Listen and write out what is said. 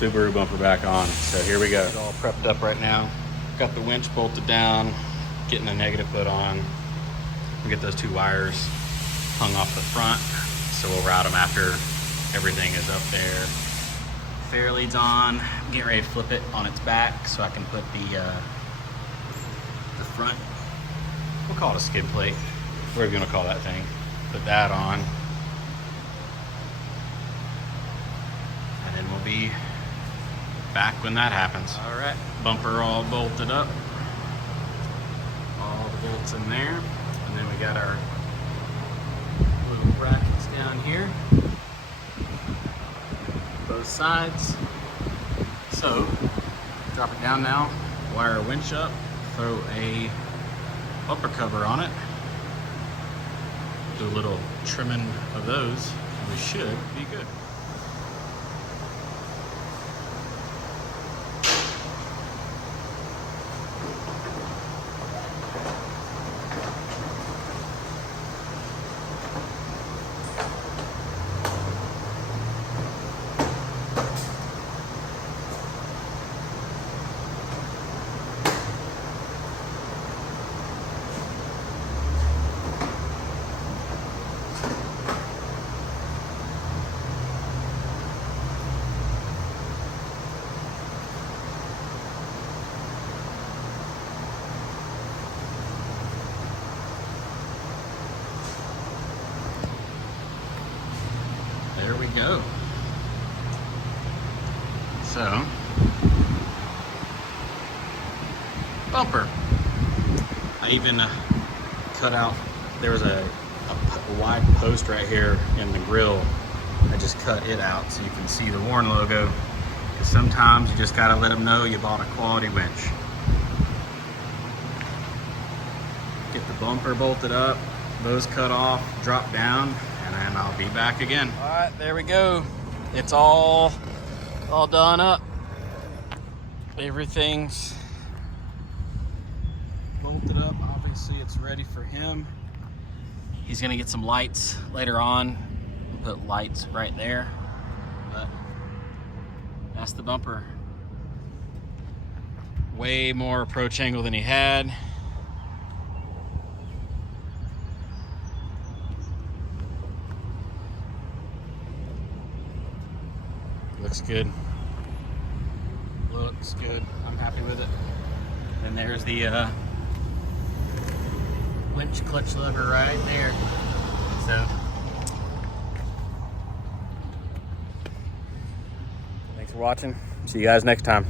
Subaru bumper back on. So here we go. It's all prepped up right now. Got the winch bolted down, getting the negative put on. We get those two wires hung off the front, so we'll route them after everything is up there. Fair lead's on. I'm getting ready to flip it on its back so I can put the front, we'll call it a skid plate, whatever you want to call that thing. Put that on. And then we'll be back when that happens. All right, bumper all bolted up. All the bolts in there. And then we got our little brackets down here. Both sides. So, drop it down now, wire a winch up, throw a bumper cover on it, do a little trimming of those, and we should be good. There we go. So, bumper. I even cut out, there was a wide post right here in the grill. I just cut it out so you can see the Warren logo. Because sometimes you just gotta let them know you bought a quality winch. Get the bumper bolted up, those cut off, drop down, and then I'll be back again. All right, there we go. It's all done up. Everything's bolted up. Obviously, it's ready for him. He's gonna get some lights later on. Put lights right there. But that's the bumper. Way more approach angle than he had. Looks good. Looks good. I'm happy with it. And there's the winch clutch lever right there. So, thanks for watching. See you guys next time.